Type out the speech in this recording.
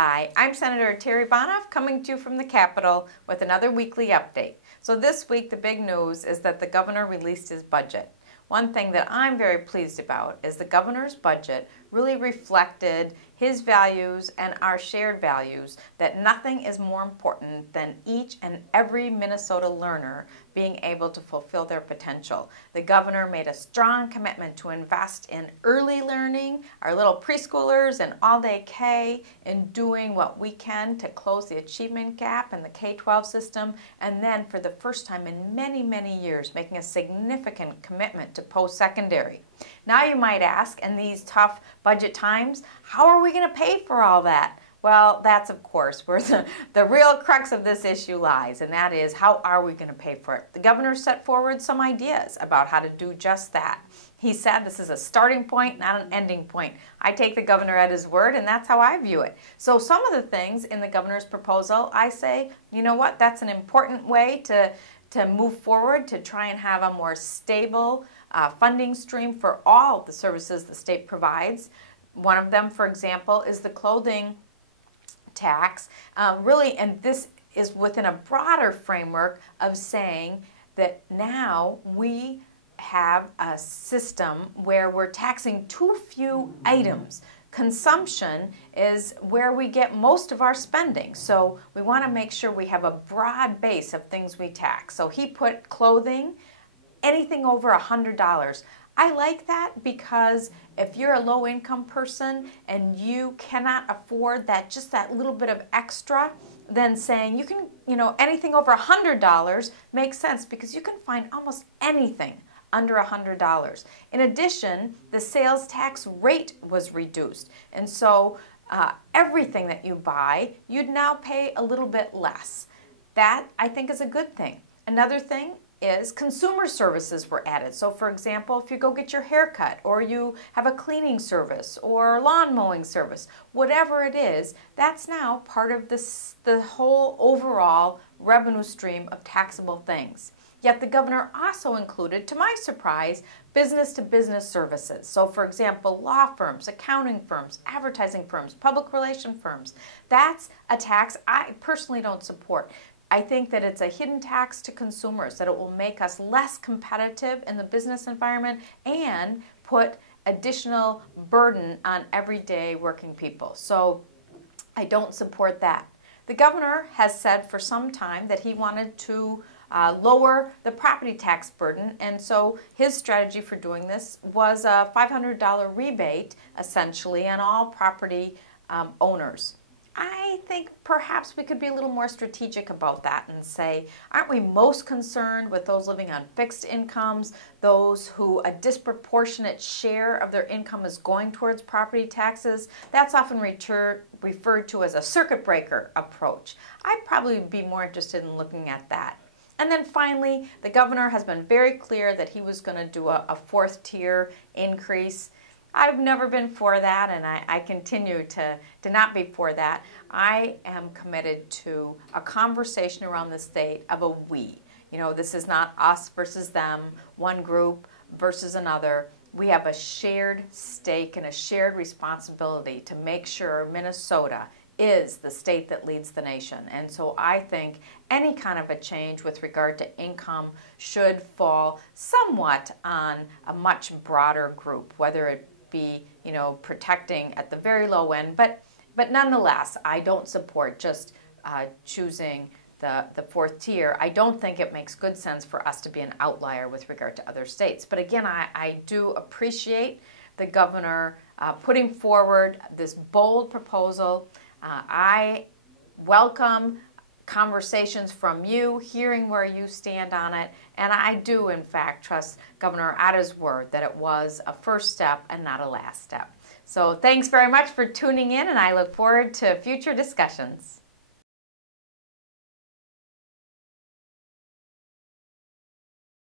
Hi, I'm Senator Terri Bonoff coming to you from the Capitol with another weekly update. So this week the big news is that the governor released his budget. One thing that I'm very pleased about is the governor's budget really reflected his values and our shared values, that nothing is more important than each and every Minnesota learner being able to fulfill their potential. The governor made a strong commitment to invest in early learning, our little preschoolers and all-day K, in doing what we can to close the achievement gap in the K-12 system, and then for the first time in many, many years, making a significant commitment to post-secondary. Now you might ask, in these tough budget times, how are we going to pay for all that? Well, that's of course where the real crux of this issue lies, and that is, how are we going to pay for it? The governor set forward some ideas about how to do just that. He said this is a starting point, not an ending point. I take the governor at his word, and that's how I view it. So some of the things in the governor's proposal, I say, you know what, that's an important way to move forward, to try and have a more stable funding stream for all the services the state provides. One of them, for example, is the clothing tax, and this is within a broader framework of saying that now we have a system where we're taxing too few items. Consumption is where we get most of our spending, so we want to make sure we have a broad base of things we tax. So he put clothing, anything over $100. I like that because if you're a low-income person and you cannot afford that, just that little bit of extra, then saying you can, anything over $100 makes sense because you can find almost anything under $100. In addition, the sales tax rate was reduced, and so everything that you buy, you'd now pay a little bit less. That, I think, is a good thing. Another thing is consumer services were added. So for example, if you go get your hair cut, or you have a cleaning service or lawn mowing service, whatever it is, that's now part of the whole overall revenue stream of taxable things. Yet the governor also included, to my surprise, business-to-business services. So for example, law firms, accounting firms, advertising firms, public relation firms. That's a tax I personally don't support. I think that it's a hidden tax to consumers, that it will make us less competitive in the business environment and put additional burden on everyday working people. So I don't support that. The governor has said for some time that he wanted to lower the property tax burden, and so his strategy for doing this was a $500 rebate, essentially, on all property owners. I think perhaps we could be a little more strategic about that and say, aren't we most concerned with those living on fixed incomes, those who a disproportionate share of their income is going towards property taxes? That's often referred to as a circuit breaker approach. I'd probably be more interested in looking at that. And then finally, the governor has been very clear that he was going to do a fourth tier increase. I've never been for that, and I continue to not be for that. I am committed to a conversation around the state of a we. This is not us versus them, one group versus another. We have a shared stake and a shared responsibility to make sure Minnesota is the state that leads the nation. And so I think any kind of a change with regard to income should fall somewhat on a much broader group, whether it be, protecting at the very low end, but nonetheless, I don't support just choosing the fourth tier. I don't think it makes good sense for us to be an outlier with regard to other states. But again, I do appreciate the governor putting forward this bold proposal. I welcome conversations from you, hearing where you stand on it, and I do, in fact, trust Governor at his word that it was a first step and not a last step. So thanks very much for tuning in, and I look forward to future discussions.